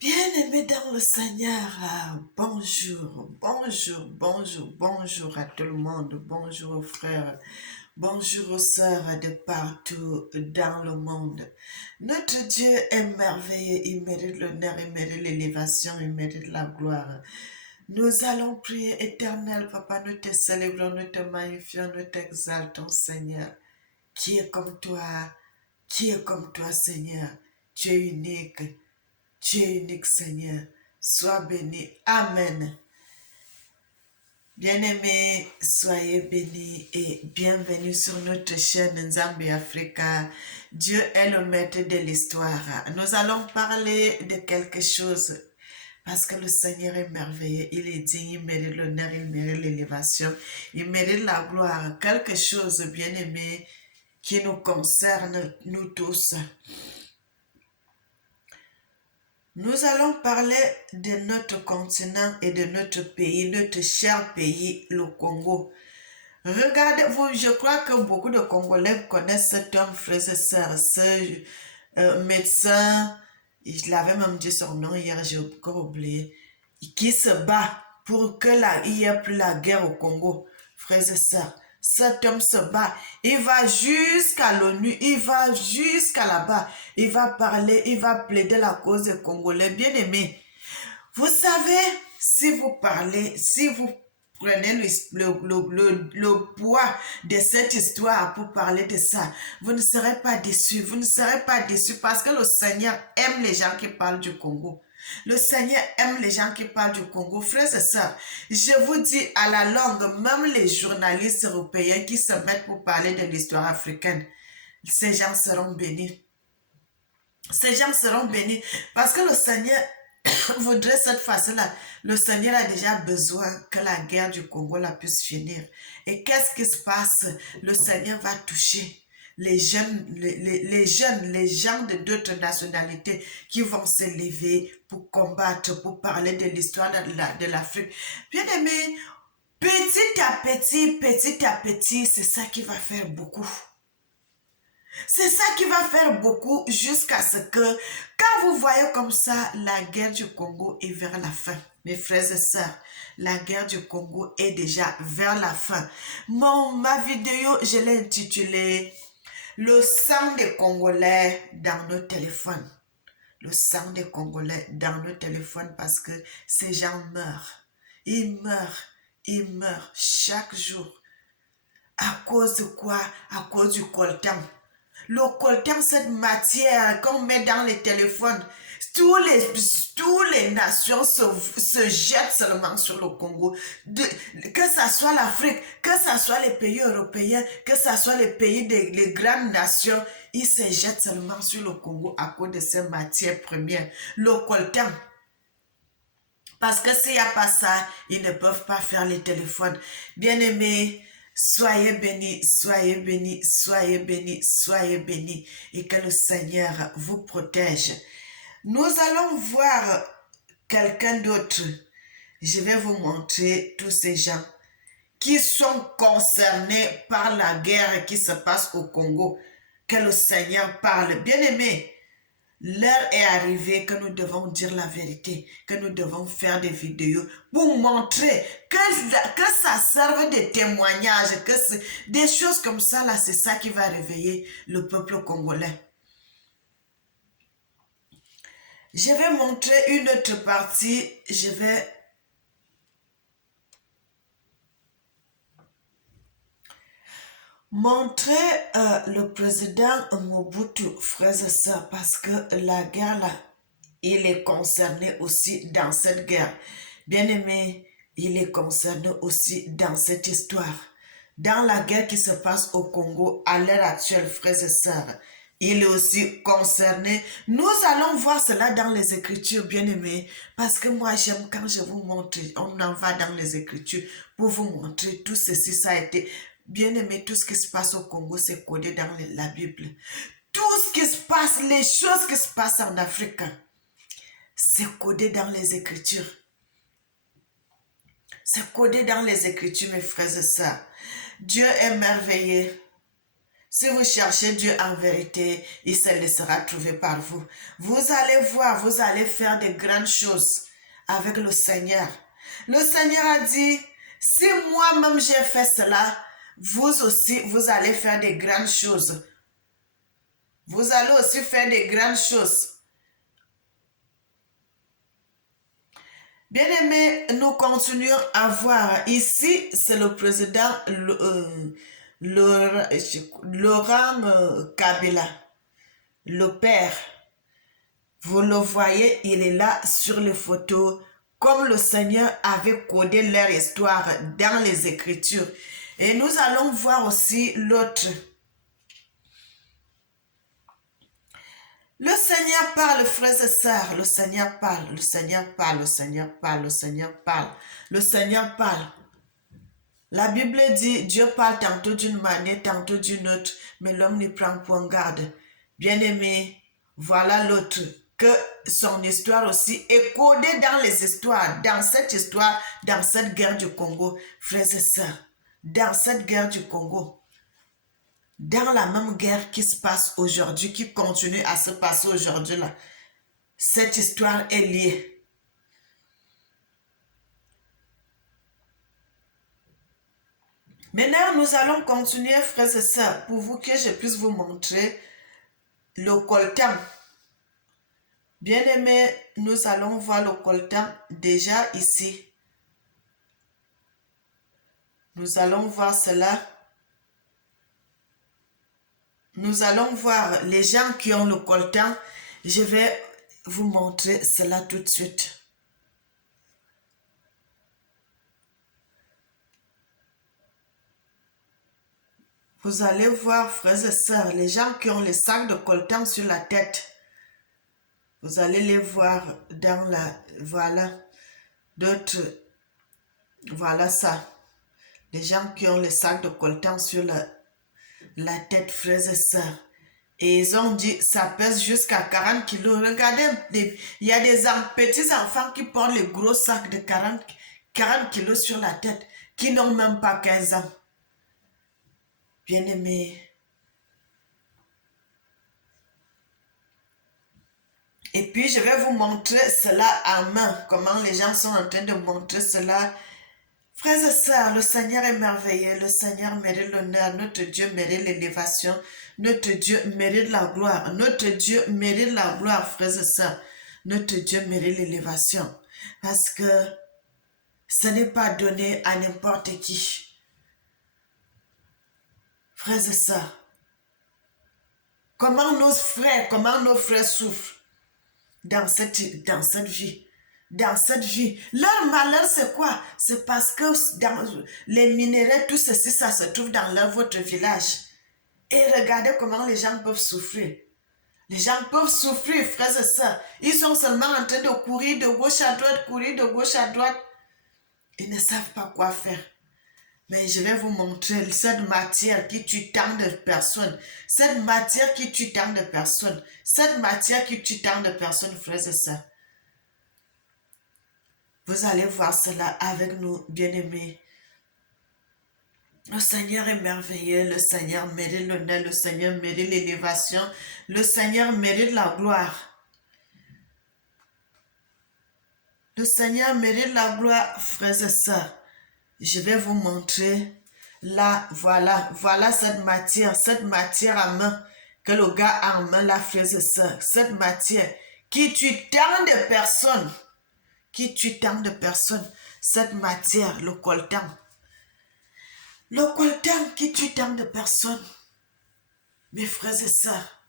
Bien-aimés dans le Seigneur, bonjour, bonjour, bonjour, bonjour à tout le monde, bonjour aux frères, bonjour aux sœurs de partout dans le monde. Notre Dieu est merveilleux, il mérite l'honneur, il mérite l'élévation, il mérite la gloire. Nous allons prier, éternel Papa, nous te célébrons, nous te magnifions, nous t'exaltons, Seigneur. Qui est comme toi? Qui est comme toi, Seigneur? Tu es unique. Tu es unique, Seigneur. Sois béni. Amen. Bien-aimés, soyez bénis et bienvenue sur notre chaîne Nzambi Africa. Dieu est le maître de l'histoire. Nous allons parler de quelque chose parce que le Seigneur est merveilleux. Il est digne, il mérite l'honneur, il mérite l'élévation, il mérite la gloire. Quelque chose, bien-aimé, qui nous concerne, nous tous. Nous allons parler de notre continent et de notre pays, notre cher pays, le Congo. Regardez-vous, je crois que beaucoup de Congolais connaissent cet homme, frères et sœurs, ce médecin, je l'avais même dit son nom hier, j'ai encore oublié, qui se bat pour que il n'y ait plus la guerre au Congo, frères et sœurs. Cet homme se bat. Il va jusqu'à l'ONU, il va jusqu'à là-bas. Il va parler, il va plaider la cause des Congolais. Bien aimés, vous savez, si vous parlez, si vous prenez le poids de cette histoire pour parler de ça, vous ne serez pas déçus. Vous ne serez pas déçus parce que le Seigneur aime les gens qui parlent du Congo. Le Seigneur aime les gens qui parlent du Congo. Frères et sœurs, je vous dis à la longue, même les journalistes européens qui se mettent pour parler de l'histoire africaine, ces gens seront bénis. Ces gens seront bénis parce que le Seigneur voudrait cette fois-là. Le Seigneur a déjà besoin que la guerre du Congo la puisse finir. Et qu'est-ce qui se passe? Le Seigneur va toucher les jeunes, les jeunes, les gens de d'autres nationalités qui vont se lever pour combattre, pour parler de l'histoire de l'Afrique. Bien aimé, petit à petit, c'est ça qui va faire beaucoup. C'est ça qui va faire beaucoup jusqu'à ce que, quand vous voyez comme ça, la guerre du Congo est vers la fin. Mes frères et sœurs, la guerre du Congo est déjà vers la fin. Ma vidéo, je l'ai intitulée Le sang des Congolais dans nos téléphones. Le sang des Congolais dans nos téléphones parce que ces gens meurent. Ils meurent chaque jour. À cause de quoi? À cause du coltan. Le coltan, cette matière qu'on met dans les téléphones, tous les nations se jettent seulement sur le Congo. Que ça soit l'Afrique, que ça soit les pays européens, que ça soit les pays les grandes nations, ils se jettent seulement sur le Congo à cause de ces matières premières. Le coltan. Parce que s'il n'y a pas ça, ils ne peuvent pas faire les téléphones. Bien-aimés, soyez bénis, soyez bénis, soyez bénis, soyez bénis. Et que le Seigneur vous protège. Nous allons voir quelqu'un d'autre. Je vais vous montrer tous ces gens qui sont concernés par la guerre qui se passe au Congo. Que le Seigneur parle. Bien-aimés, l'heure est arrivée que nous devons dire la vérité, que nous devons faire des vidéos pour montrer que ça serve de témoignage, que des choses comme ça, là, c'est ça qui va réveiller le peuple congolais. Je vais montrer une autre partie, je vais montrer le président Mobutu, frères et sœurs, parce que la guerre là, il est concerné aussi dans cette guerre. Bien-aimé, il est concerné aussi dans cette histoire. Dans la guerre qui se passe au Congo à l'heure actuelle, frères et sœurs, il est aussi concerné. Nous allons voir cela dans les Écritures, bien-aimés, parce que moi j'aime quand je vous montre, on en va dans les Écritures pour vous montrer tout ceci, ça a été bien-aimé, tout ce qui se passe au Congo, c'est codé dans la Bible. Tout ce qui se passe, les choses qui se passent en Afrique, c'est codé dans les Écritures. C'est codé dans les Écritures, mes frères et sœurs. Dieu est merveilleux. Si vous cherchez Dieu en vérité, il se laissera trouver par vous. Vous allez voir, vous allez faire de grandes choses avec le Seigneur. Le Seigneur a dit, si moi-même j'ai fait cela, vous aussi, vous allez faire de grandes choses. Vous allez aussi faire de grandes choses. Bien-aimés, nous continuons à voir. Ici, c'est le président Laurent Kabila, le père. Vous le voyez, il est là sur les photos, comme le Seigneur avait codé leur histoire dans les Écritures. Et nous allons voir aussi l'autre. Le Seigneur parle, frères et sœurs, le Seigneur parle, le Seigneur parle, le Seigneur parle, le Seigneur parle, le Seigneur parle. La Bible dit, Dieu parle tantôt d'une manière, tantôt d'une autre, mais l'homme ne prend point garde. Bien-aimé, voilà l'autre, que son histoire aussi est codée dans les histoires, dans cette guerre du Congo, frères et sœurs, dans cette guerre du Congo. Dans la même guerre qui se passe aujourd'hui, qui continue à se passer aujourd'hui là, cette histoire est liée. Maintenant, nous allons continuer, frères et sœurs, pour vous que je puisse vous montrer le coltan. Bien aimé, nous allons voir le coltan déjà ici. Nous allons voir cela. Nous allons voir les gens qui ont le coltan. Je vais vous montrer cela tout de suite. Vous allez voir, frères et sœurs, les gens qui ont les sacs de coltan sur la tête. Vous allez les voir dans la... Voilà. D'autres... Voilà ça. Les gens qui ont les sacs de coltan sur la tête, frères et sœurs. Et ils ont dit, ça pèse jusqu'à 40 kilos. Regardez, il y a des petits enfants qui portent les gros sacs de 40 kilos sur la tête, qui n'ont même pas 15 ans. Bien-aimés. Et puis, je vais vous montrer cela en main, comment les gens sont en train de montrer cela. Frères et sœurs, le Seigneur est merveilleux, le Seigneur mérite l'honneur, notre Dieu mérite l'élévation, notre Dieu mérite la gloire, notre Dieu mérite la gloire, frères et sœurs, notre Dieu mérite l'élévation, parce que ce n'est pas donné à n'importe qui. Frères et sœurs, comment nos frères souffrent dans cette vie. Dans cette vie. Leur malheur, c'est quoi? C'est parce que dans les minéraux, tout ceci, ça se trouve dans votre village. Et regardez comment les gens peuvent souffrir. Les gens peuvent souffrir, frères et sœurs. Ils sont seulement en train de courir de gauche à droite, courir de gauche à droite. Ils ne savent pas quoi faire. Mais je vais vous montrer cette matière qui tue tant de personnes. Cette matière qui tue tant de personnes. Cette matière qui tue tant de personnes, frères et sœurs. Vous allez voir cela avec nous, bien-aimés. Le Seigneur est merveilleux, le Seigneur mérite l'honneur, le Seigneur mérite l'élévation, le Seigneur mérite la gloire. Le Seigneur mérite la gloire, frères et sœurs. Je vais vous montrer, là, voilà cette matière à main, que le gars a en main, là, frères et sœurs. Cette matière qui tue tant de personnes. Qui tue tant de personnes, cette matière, le coltan. Le coltan qui tue tant de personnes, mes frères et sœurs,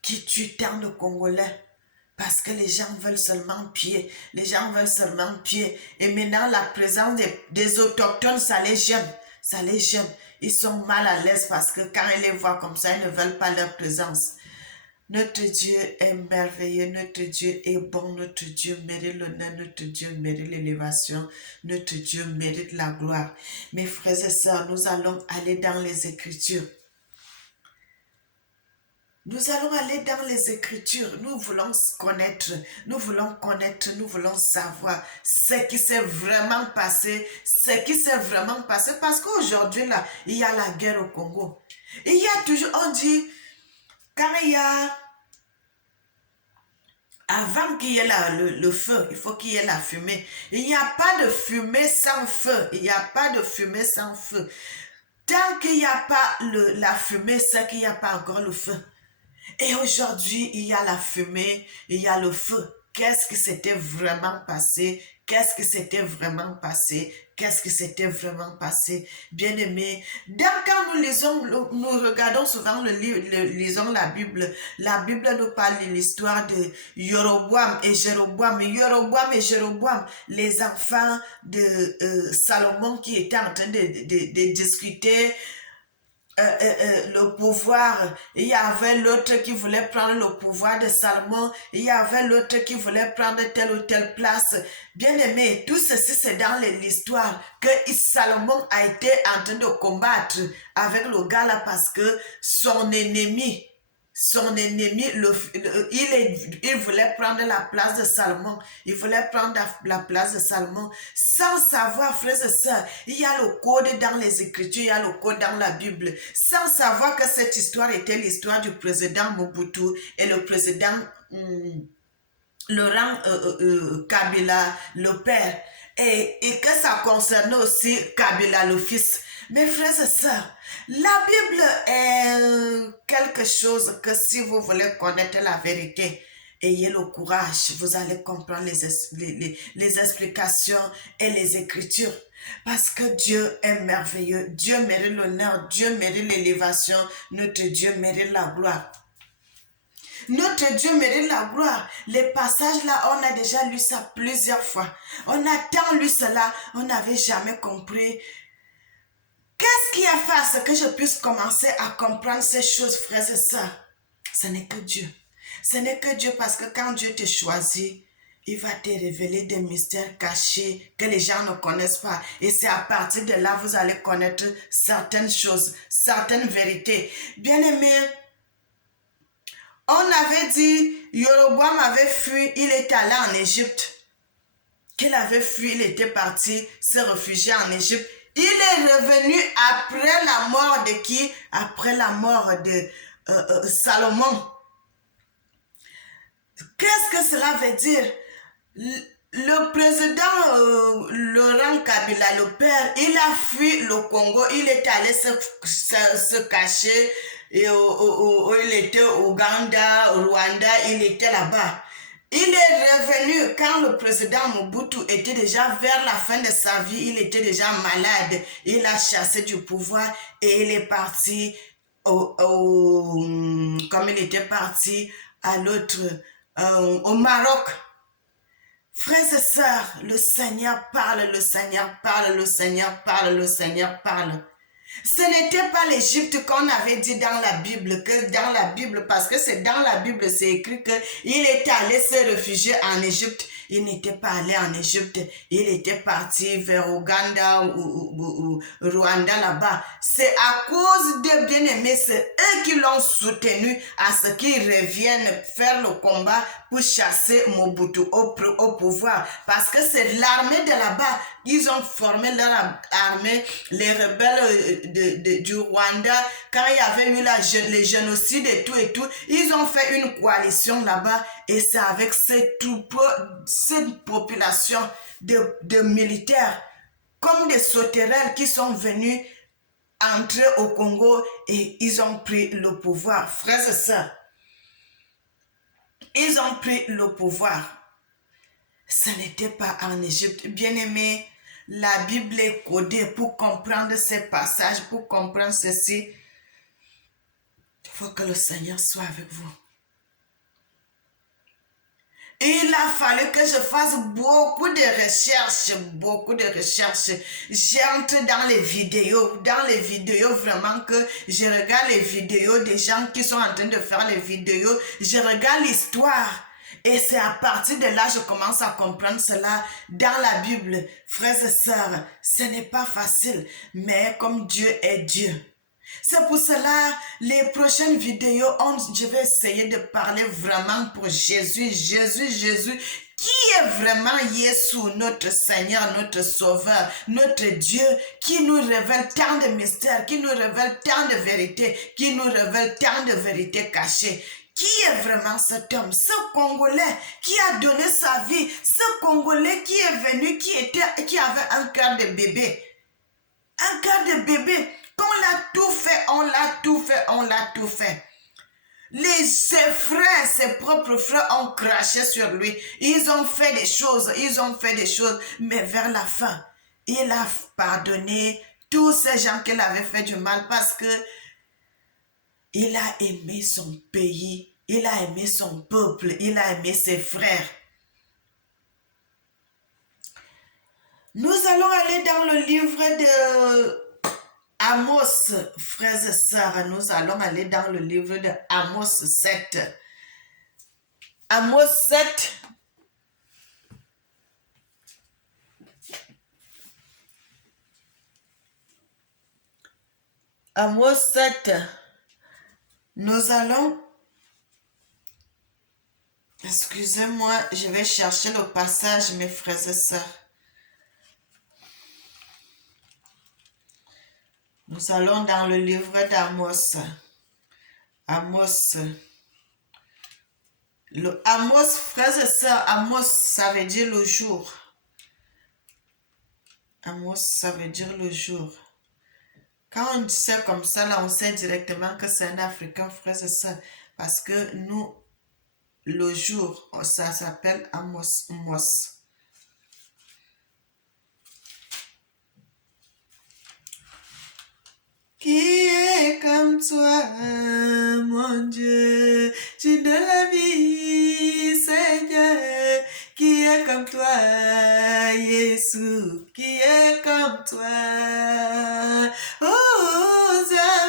qui tue tant de Congolais, parce que les gens veulent seulement pied, les gens veulent seulement pied, et maintenant la présence des autochtones, ça les gêne, ils sont mal à l'aise parce que quand ils les voient comme ça, ils ne veulent pas leur présence. Notre Dieu est merveilleux, notre Dieu est bon, notre Dieu mérite l'honneur, notre Dieu mérite l'élévation, notre Dieu mérite la gloire. Mes frères et sœurs, nous allons aller dans les Écritures. Nous allons aller dans les Écritures. Nous voulons connaître, nous voulons savoir ce qui s'est vraiment passé, parce qu'aujourd'hui, là, il y a la guerre au Congo. Il y a toujours, on dit, quand il y a, avant qu'il y ait le feu, il faut qu'il y ait la fumée. Il n'y a pas de fumée sans feu. Il n'y a pas de fumée sans feu. Tant qu'il n'y a pas la fumée, c'est qu'il n'y a pas encore le feu. Et aujourd'hui, il y a la fumée, il y a le feu. Qu'est-ce qui s'était vraiment passé? Qu'est-ce qui s'était vraiment passé? Qu'est-ce qui s'était vraiment passé? Bien-aimé, quand nous lisons, nous regardons souvent lisons la Bible nous parle de l'histoire de Jéroboam et Jéroboam. Jéroboam et Jéroboam, les enfants de Salomon qui étaient en train de discuter le pouvoir. Il y avait l'autre qui voulait prendre le pouvoir de Salomon. Il y avait l'autre qui voulait prendre telle ou telle place. Bien aimé, tout ceci c'est dans l'histoire que Salomon a été en train de combattre avec le gars là parce que son ennemi, il voulait prendre la place de Salomon. Il voulait prendre la place de Salomon. Sans savoir, frères et sœurs, il y a le code dans les Écritures, il y a le code dans la Bible. Sans savoir que cette histoire était l'histoire du président Mobutu et le président Laurent Kabila, le père. Et que ça concernait aussi Kabila, le fils. Mes frères et sœurs, la Bible est quelque chose que si vous voulez connaître la vérité, ayez le courage, vous allez comprendre les explications et les écritures. Parce que Dieu est merveilleux, Dieu mérite l'honneur, Dieu mérite l'élévation, notre Dieu mérite la gloire. Notre Dieu mérite la gloire. Les passages là, on a déjà lu ça plusieurs fois. On a tant lu cela, on n'avait jamais compris. Qu'est-ce qui a fait à ce que je puisse commencer à comprendre ces choses, frères et sœurs? Ce n'est que Dieu. Ce n'est que Dieu parce que quand Dieu te choisit, il va te révéler des mystères cachés que les gens ne connaissent pas. Et c'est à partir de là, vous allez connaître certaines choses, certaines vérités. Bien-aimés, on avait dit, Jéroboam avait fui, il était allé en Égypte. Qu'il avait fui, il était parti se réfugier en Égypte. Il est revenu après la mort de qui? Après la mort de Salomon. Qu'est-ce que cela veut dire? Le président Laurent Kabila, le père, il a fui le Congo. Il est allé se cacher. Et il était au Ouganda, au Rwanda, il était là-bas. Il est revenu quand le président Mobutu était déjà vers la fin de sa vie, il était déjà malade. Il a chassé du pouvoir et il est parti comme il était parti à l'autre, au Maroc. Frères et sœurs, le Seigneur parle, le Seigneur parle, le Seigneur parle, le Seigneur parle. Ce n'était pas l'Égypte qu'on avait dit dans la Bible, parce que c'est dans la Bible, c'est écrit qu'il était allé se réfugier en Égypte. Il n'était pas allé en Égypte, il était parti vers Ouganda ou Rwanda là-bas. C'est à cause des bien-aimés, c'est eux qui l'ont soutenu à ce qu'ils reviennent faire le combat pour chasser Mobutu au pouvoir. Parce que c'est l'armée de là-bas. Ils ont formé leur armée, les rebelles du Rwanda. Quand il y avait eu les génocides et tout, ils ont fait une coalition là-bas. Et c'est avec cette population de militaires, comme des sauterelles qui sont venus entrer au Congo et ils ont pris le pouvoir. Frères et sœurs, ils ont pris le pouvoir. Ce n'était pas en Égypte. Bien-aimés, la Bible est codée pour comprendre ces passages, pour comprendre ceci. Il faut que le Seigneur soit avec vous. Il a fallu que je fasse beaucoup de recherches. J'entre dans les vidéos vraiment que je regarde les vidéos des gens qui sont en train de faire les vidéos. Je regarde l'histoire. Et c'est à partir de là que je commence à comprendre cela dans la Bible. Frères et sœurs, ce n'est pas facile, mais comme Dieu est Dieu. C'est pour cela, les prochaines vidéos, je vais essayer de parler vraiment pour Jésus, Jésus, qui est vraiment Jésus, notre Seigneur, notre Sauveur, notre Dieu, qui nous révèle tant de mystères, qui nous révèle tant de vérités, qui nous révèle tant de vérités cachées. Qui est vraiment cet homme, ce Congolais qui a donné sa vie, ce Congolais qui est venu, qui avait un cœur de bébé. Un cœur de bébé. On l'a tout fait, on l'a tout fait, on l'a tout fait. Ses frères, ses propres frères ont craché sur lui. Ils ont fait des choses, mais vers la fin, il a pardonné tous ces gens qui l'avaient fait du mal parce que il a aimé son pays, il a aimé son peuple, il a aimé ses frères. Nous allons aller dans le livre de Amos, frères et sœurs. Nous allons aller dans le livre de Amos 7. Amos 7. Amos 7. Nous allons... Excusez-moi, je vais chercher le passage, mes frères et sœurs. Nous allons dans le livre d'Amos. Amos. Amos, frères et sœurs, Amos, ça veut dire le jour. Amos, ça veut dire le jour. Quand on dit ça comme ça, là, on sait directement que c'est un Africain, frères et sœurs. Parce que nous, le jour, ça s'appelle Amos. Amos. Qui est comme toi, mon Dieu, tu donnes la vie, Seigneur. Qui est comme toi, Jésus, qui est comme toi. Oh,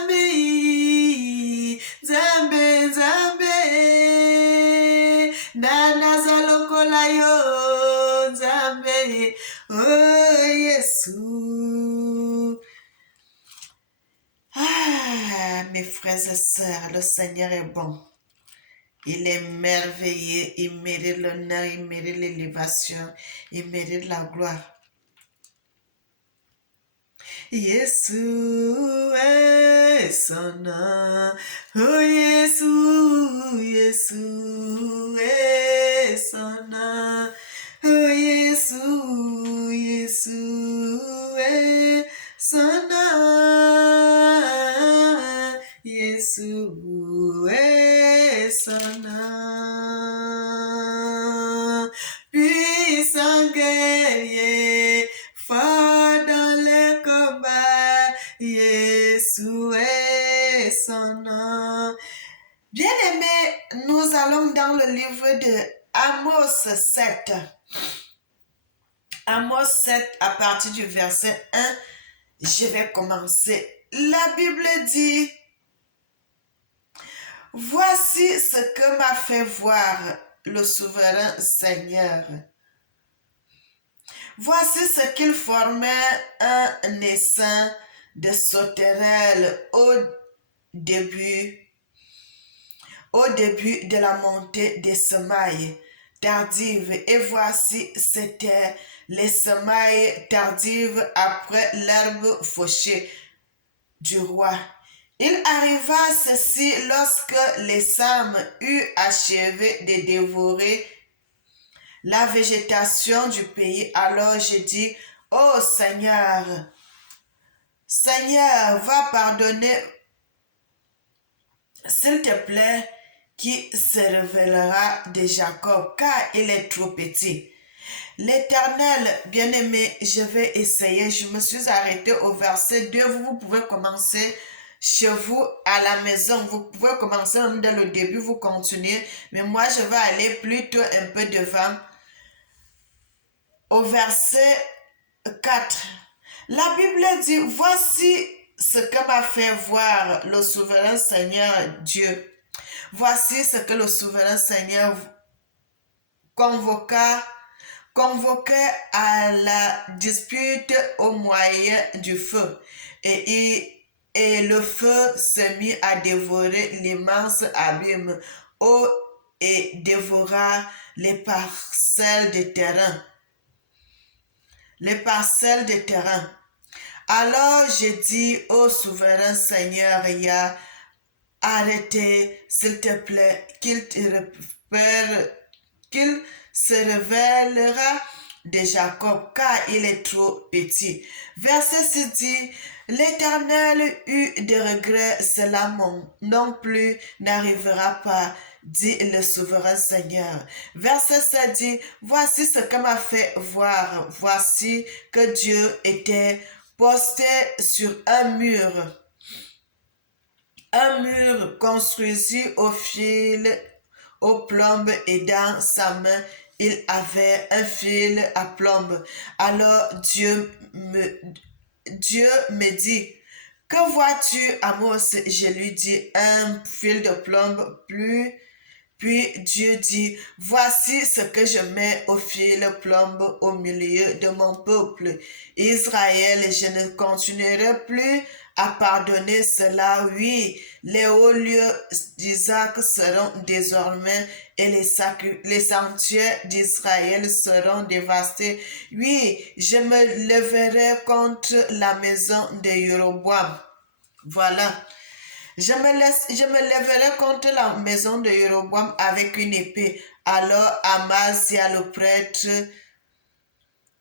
Zambi, Zambe, Zambe, Nana Zalokolayo, Zambe, oh, Jésus. Ah, mes frères et sœurs, le Seigneur est bon. Il est merveilleux, il mérite l'honneur, il mérite l'élévation, il mérite la gloire. Jésus est son nom. Oh, Jésus, Jésus est son nom. Oh, Jésus, Jésus est son nom. Jésus est son nom. Puissant guerrier, fort dans le combat, Jésus est son nom. Bien-aimés, nous allons dans le livre de Amos 7. Amos 7, à partir du verset 1, je vais commencer. La Bible dit: voici ce que m'a fait voir le souverain Seigneur. Voici ce qu'il formait un essaim de sauterelles au début de la montée des semailles tardives. Et voici, c'était les semailles tardives après l'herbe fauchée du roi. Il arriva ceci lorsque les Sam eut achevé de dévorer la végétation du pays. Alors je dis: ô Seigneur, Seigneur, va pardonner, s'il te plaît, qui se révélera de Jacob, car il est trop petit. L'Éternel, bien-aimé, je vais essayer. Je me suis arrêtée au verset 2. Vous pouvez commencer chez vous à la maison. Vous pouvez commencer même dès le début, vous continuez. Mais moi, je vais aller plutôt un peu devant. Au verset 4. La Bible dit: voici ce que m'a fait voir le souverain Seigneur Dieu. Voici ce que le souverain Seigneur convoqua à la dispute au moyen du feu. Et et le feu se mit à dévorer l'immense abîme, et dévora les parcelles de terrain. Les parcelles de terrain. Alors je dis au souverain Seigneur Yah, arrêtez, s'il te plaît, qu'il se révélera de Jacob, car il est trop petit. Verset 6 dit, l'Éternel eut des regrets, cela non plus n'arrivera pas, dit le souverain Seigneur. Verset 7 dit, voici ce que m'a fait voir, voici que Dieu était posté sur un mur construit au fil, au plomb, et dans sa main, il avait un fil à plomb. Alors Dieu me dit, que vois-tu, Amos? Je lui dis, un fil de plomb. Puis Dieu dit, voici ce que je mets au fil plomb au milieu de mon peuple, Israël. Je ne continuerai plus à pardonner cela. Oui, les hauts lieux d'Isaac seront désormais et les sanctuaires d'Israël seront dévastés. Oui, je me leverai contre la maison de Jéroboam. Voilà. Je me lèverai contre la maison de Jéroboam avec une épée. Alors Amazia, le prêtre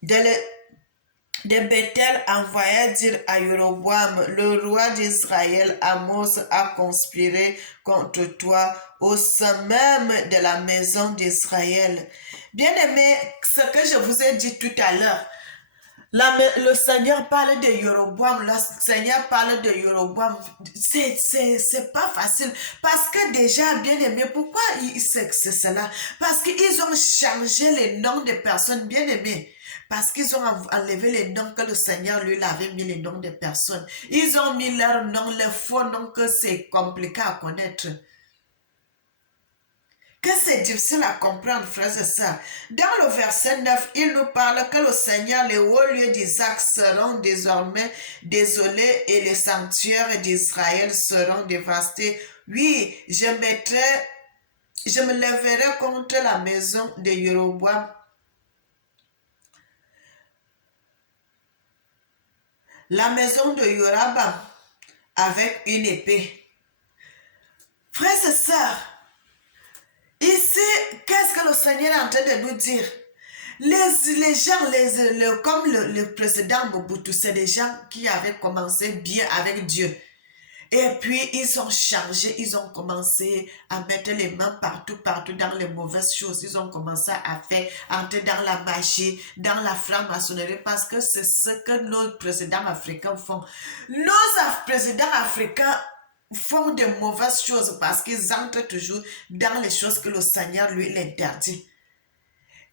de Bethel, envoya dire à Jéroboam, le roi d'Israël, Amos a conspiré contre toi au sein même de la maison d'Israël. Bien-aimé, ce que je vous ai dit tout à l'heure, le Seigneur parle de Jéroboam, le Seigneur parle de Jéroboam. C'est pas facile. Parce que déjà, bien aimé, pourquoi c'est cela? Parce qu'ils ont changé les noms des personnes, bien aimées. Parce qu'ils ont enlevé les noms que le Seigneur lui avait mis, les noms des personnes. Ils ont mis leurs noms, les faux noms, que c'est compliqué à connaître. Que c'est difficile à comprendre, frères et sœurs. Dans le verset 9, il nous parle que le Seigneur, les hauts lieux d'Isaac seront désormais désolés et les sanctuaires d'Israël seront dévastés. Oui, je me lèverai contre la maison de Jéroboam, la maison de Jéroboam, avec une épée. Frères et sœurs, ici, qu'est-ce que le Seigneur est en train de nous dire? Les gens, comme le président Mobutu, c'est des gens qui avaient commencé bien avec Dieu. Et puis, ils ont changé, ils ont commencé à mettre les mains partout dans les mauvaises choses. Ils ont commencé à entrer dans la magie, dans la franc-maçonnerie, parce que c'est ce que nos présidents africains font. Nos présidents africains font de mauvaises choses parce qu'ils entrent toujours dans les choses que le Seigneur lui interdit.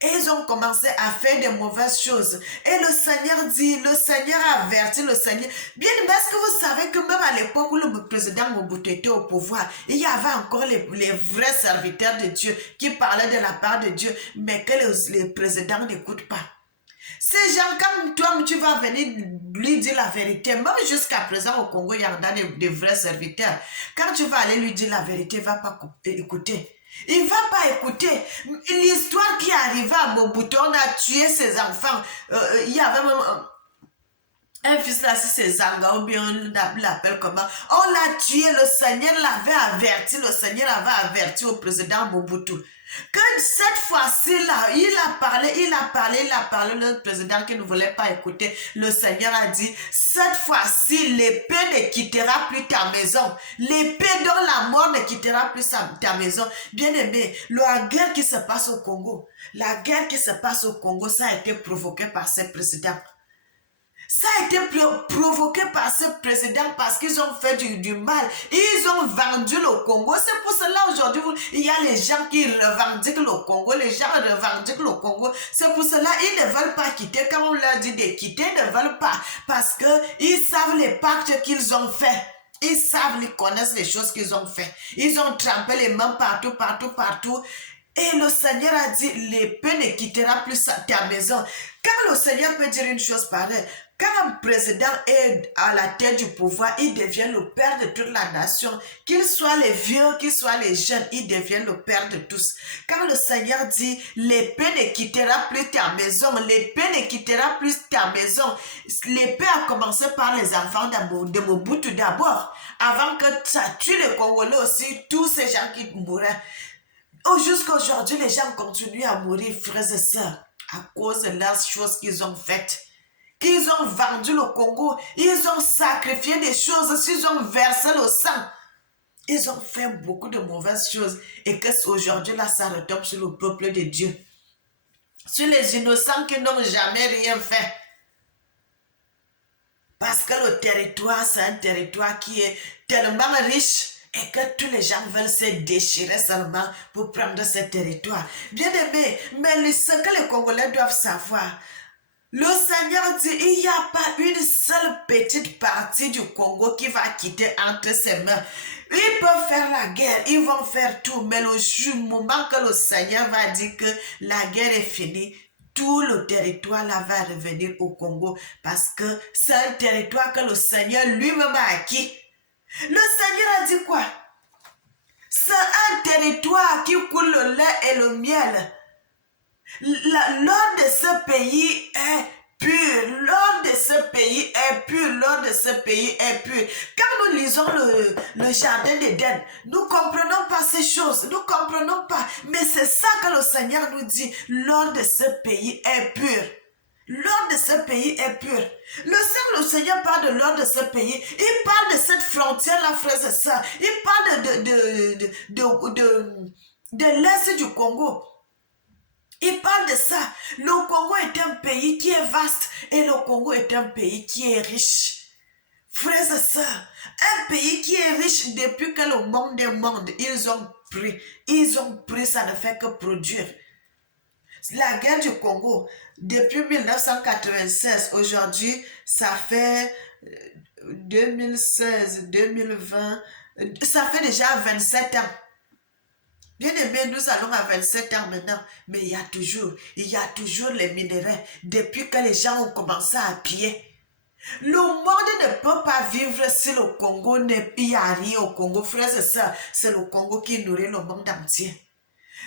Et ils ont commencé à faire de mauvaises choses. Et le Seigneur dit, le Seigneur a averti, le Seigneur. Bien, mais est-ce que vous savez que même à l'époque où le président Mobutu était au pouvoir, il y avait encore les vrais serviteurs de Dieu qui parlaient de la part de Dieu, mais que les présidents n'écoutent pas. Ces gens, quand toi, tu vas venir lui dire la vérité, même jusqu'à présent au Congo, il y en a des vrais serviteurs. Quand tu vas aller lui dire la vérité, il ne va pas écouter. Il ne va pas écouter. L'histoire qui arrivait à Mobutu, on a tué ses enfants. Il y avait même un fils là, si c'est Zanga, ou bien on l'appelle comment. On l'a tué, le Seigneur l'avait averti, le Seigneur avait averti au président Mobutu. Que cette fois-ci-là, il a parlé, le président qui ne voulait pas écouter, le Seigneur a dit, cette fois-ci, l'épée ne quittera plus ta maison. L'épée dans la mort ne quittera plus ta maison. Bien-aimé, la guerre qui se passe au Congo, ça a été provoqué par ces présidents. Ça a été provoqué par ce président parce qu'ils ont fait du mal. Ils ont vendu le Congo. C'est pour cela aujourd'hui, il y a les gens qui revendiquent le Congo. Les gens revendiquent le Congo. C'est pour cela ils ne veulent pas quitter. Quand on leur dit de quitter, ils ne veulent pas. Parce qu'ils savent les pactes qu'ils ont faits. Ils connaissent les choses qu'ils ont fait. Ils ont trempé les mains partout. Et le Seigneur a dit, l'épée ne quittera plus ta maison. Quand le Seigneur peut dire une chose pareille, Quand un président est à la tête du pouvoir, il devient le père de toute la nation. Qu'ils soient les vieux, qu'ils soient les jeunes, il devient le père de tous. Quand le Seigneur dit, l'épée ne quittera plus ta maison, l'épée ne quittera plus ta maison. L'épée a commencé par les enfants de Mobutu d'abord. Avant que ça tue les Congolais aussi, tous ces gens qui mouraient. Jusqu'à aujourd'hui, les gens continuent à mourir, frères et sœurs, à cause de leurs choses qu'ils ont faites. Qu'ils ont vendu le Congo, ils ont sacrifié des choses, ils ont versé le sang. Ils ont fait beaucoup de mauvaises choses et qu'aujourd'hui, là, ça retombe sur le peuple de Dieu. Sur les innocents qui n'ont jamais rien fait. Parce que le territoire, c'est un territoire qui est tellement riche et que tous les gens veulent se déchirer seulement pour prendre ce territoire. Bien aimé, mais ce que les Congolais doivent savoir, le Seigneur dit, il n'y a pas une seule petite partie du Congo qui va quitter entre ses mains. Ils peuvent faire la guerre, ils vont faire tout, mais le moment que le Seigneur va dire que la guerre est finie, tout le territoire là va revenir au Congo parce que c'est un territoire que le Seigneur lui-même a acquis. Le Seigneur a dit quoi? C'est un territoire qui coule le lait et le miel. L'or de ce pays est pur. L'or de ce pays est pur. L'or de ce pays est pur. Quand nous lisons le jardin d'Éden, nous ne comprenons pas ces choses. Nous ne comprenons pas. Mais c'est ça que le Seigneur nous dit. L'or de ce pays est pur. L'or de ce pays est pur. Le Seigneur parle de l'or de ce pays. Il parle de cette frontière-là, frères et sœurs. Il parle de l'Est du Congo. Il parle de ça. Le Congo est un pays qui est vaste et le Congo est un pays qui est riche. Frères et sœurs, un pays qui est riche depuis que le monde est monde, ils ont pris, ça ne fait que produire. La guerre du Congo, depuis 1996, aujourd'hui, ça fait 2016, 2020, ça fait déjà 27 ans. Bien aimé, nous allons à 27 ans maintenant, mais il y a toujours les minéraux depuis que les gens ont commencé à piller. Le monde ne peut pas vivre si le Congo n'est pas rien au Congo, frères et sœurs. C'est le Congo qui nourrit le monde entier.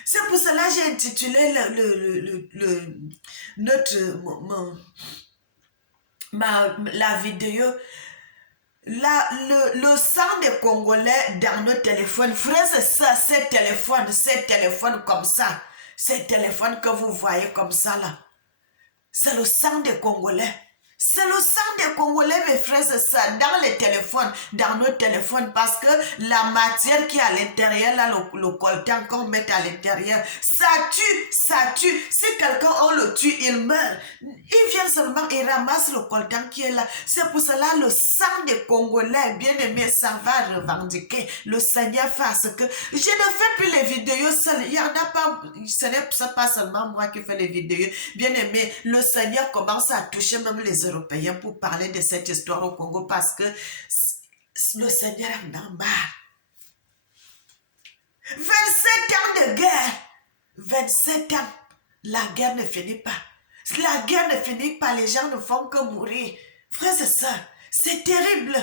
C'est pour cela que j'ai intitulé la vidéo le sang des Congolais dans nos téléphones. Frères et sœurs, ces téléphones comme ça, ces téléphones que vous voyez comme ça là, c'est le sang des Congolais. C'est le sang des Congolais, mes frères et sœurs, dans les téléphones, dans nos téléphones, parce que la matière qui est à l'intérieur, là, le coltan qu'on met à l'intérieur, ça tue. Si quelqu'un, on le tue, il meurt. Il vient seulement et ramasse le coltan qui est là. C'est pour cela, le sang des Congolais, bien aimé, ça va revendiquer. Le Seigneur fasse que... Je ne fais plus les vidéos seules. Il y en a pas... Ce n'est pas seulement moi qui fais les vidéos. Bien aimé, le Seigneur commence à toucher même les Européens pour parler de cette histoire au Congo parce que le Seigneur en a marre. 27 ans de guerre. 27 ans. La guerre ne finit pas. La guerre ne finit pas. Les gens ne font que mourir. Frères et sœurs, c'est terrible.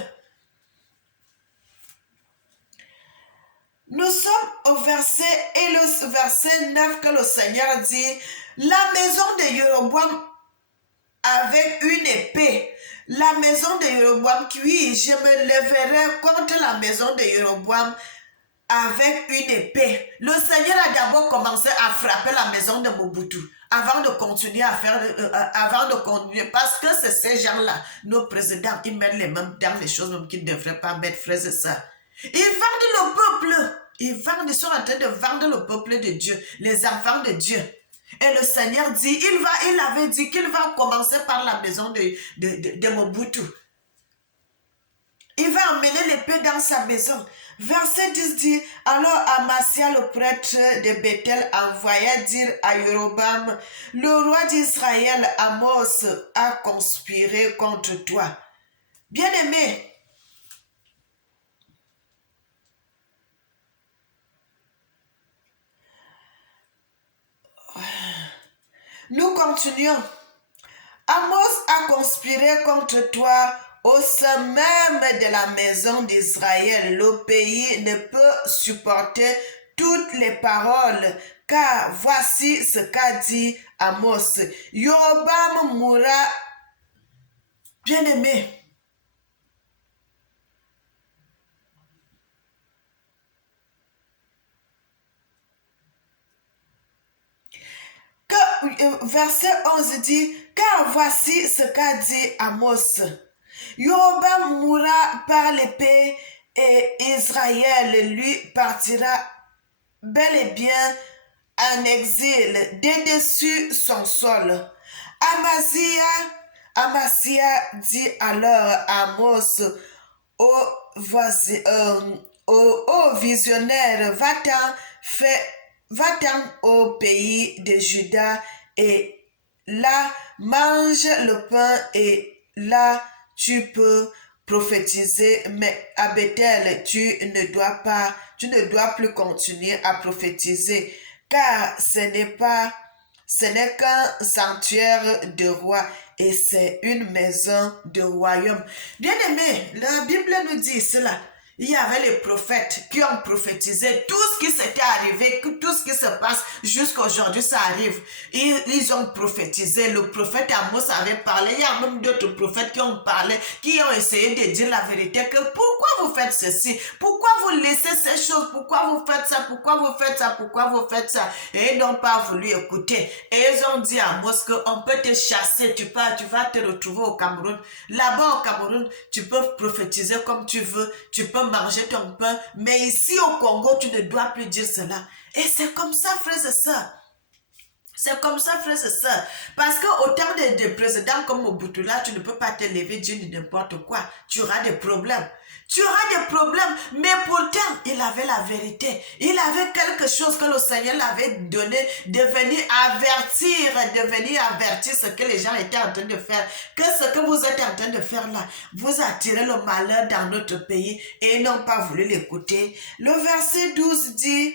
Nous sommes au verset 9 que le Seigneur dit, la maison de Jéroboam avec une épée. La maison de Jéroboam, oui, je me lèverai contre la maison de Jéroboam avec une épée. Le Seigneur a d'abord commencé à frapper la maison de Mobutu avant de continuer à faire, parce que c'est ces gens-là, nos présidents, ils mettent les mêmes dans les choses même qu'ils ne devraient pas mettre, frères et sœurs. Ils vendent le peuple. Ils sont en train de vendre le peuple de Dieu, les enfants de Dieu. Et le Seigneur dit, il avait dit qu'il va commencer par la maison de Mobutu. Il va emmener l'épée dans sa maison. Verset 10 dit, alors Amasia, le prêtre de Bethel, envoya dire à Jéroboam, le roi d'Israël, Amos, a conspiré contre toi. Bien-aimé, nous continuons. Amos a conspiré contre toi au sein même de la maison d'Israël. Le pays ne peut supporter toutes les paroles, car voici ce qu'a dit Amos. Yorobam mourra, bien-aimé. Verset 11 dit, car voici ce qu'a dit Amos. Yorobam mourra par l'épée et Israël lui partira bel et bien en exil de-dessus son sol. Amasia dit alors à Amos au, au visionnaire, va-t'en au pays de Juda et là mange le pain et là tu peux prophétiser, mais à Bethel, tu ne dois plus continuer à prophétiser, car ce n'est qu'un sanctuaire de roi et c'est une maison de royaume. Bien aimé, la Bible nous dit cela. Il y avait les prophètes qui ont prophétisé tout ce qui s'était arrivé, tout ce qui se passe jusqu'à aujourd'hui, ça arrive. Ils ont prophétisé. Le prophète Amos avait parlé. Il y a même d'autres prophètes qui ont parlé, qui ont essayé de dire la vérité, que pourquoi vous faites ceci? Pourquoi vous laissez ces choses? Pourquoi vous faites ça? Pourquoi vous faites ça? Pourquoi vous faites ça? Et ils n'ont pas voulu écouter. Et ils ont dit à Amos qu'on peut te chasser, tu vas te retrouver au Cameroun. Là-bas au Cameroun, tu peux prophétiser comme tu veux, tu peux manger ton pain, mais ici au Congo, tu ne dois plus dire cela. Et c'est comme ça, frères et sœurs. C'est comme ça, frères et sœurs. Parce qu'au temps de présidents comme Mobutu, là, tu ne peux pas te lever, dire n'importe quoi. Tu auras des problèmes. Tu auras des problèmes. Mais pourtant, il avait la vérité. Il avait quelque chose que le Seigneur l'avait donné de venir avertir ce que les gens étaient en train de faire. Que ce que vous êtes en train de faire là, vous attirez le malheur dans notre pays et ils n'ont pas voulu l'écouter. Le verset 12 dit,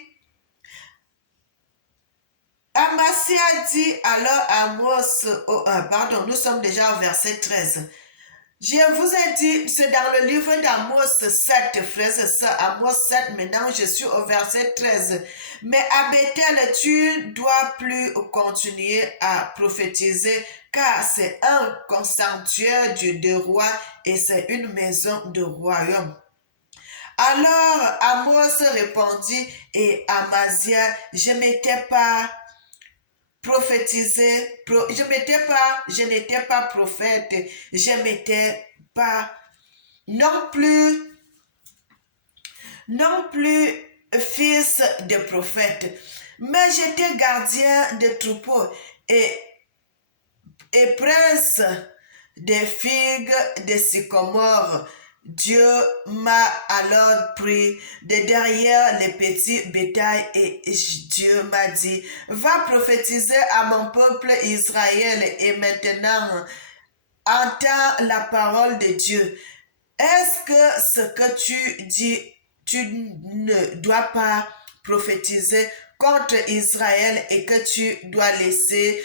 Amasia dit alors à Amos, pardon, nous sommes déjà au verset 13. Je vous ai dit, c'est dans le livre d'Amos 7, frères et sœurs, Amos 7, maintenant je suis au verset 13. Mais à Bethel, tu dois plus continuer à prophétiser, car c'est un sanctuaire de roi et c'est une maison de royaume. Alors Amos répondit et Amasia, je m'étais pas prophétiser, je n'étais pas prophète, je n'étais pas non plus fils de prophète, mais j'étais gardien de troupeaux et prince des figues de sycomore. Dieu m'a alors pris de derrière les petits bétails et Dieu m'a dit, va prophétiser à mon peuple Israël et maintenant entends la parole de Dieu. Est-ce que ce que tu dis, tu ne dois pas prophétiser contre Israël et que tu dois laisser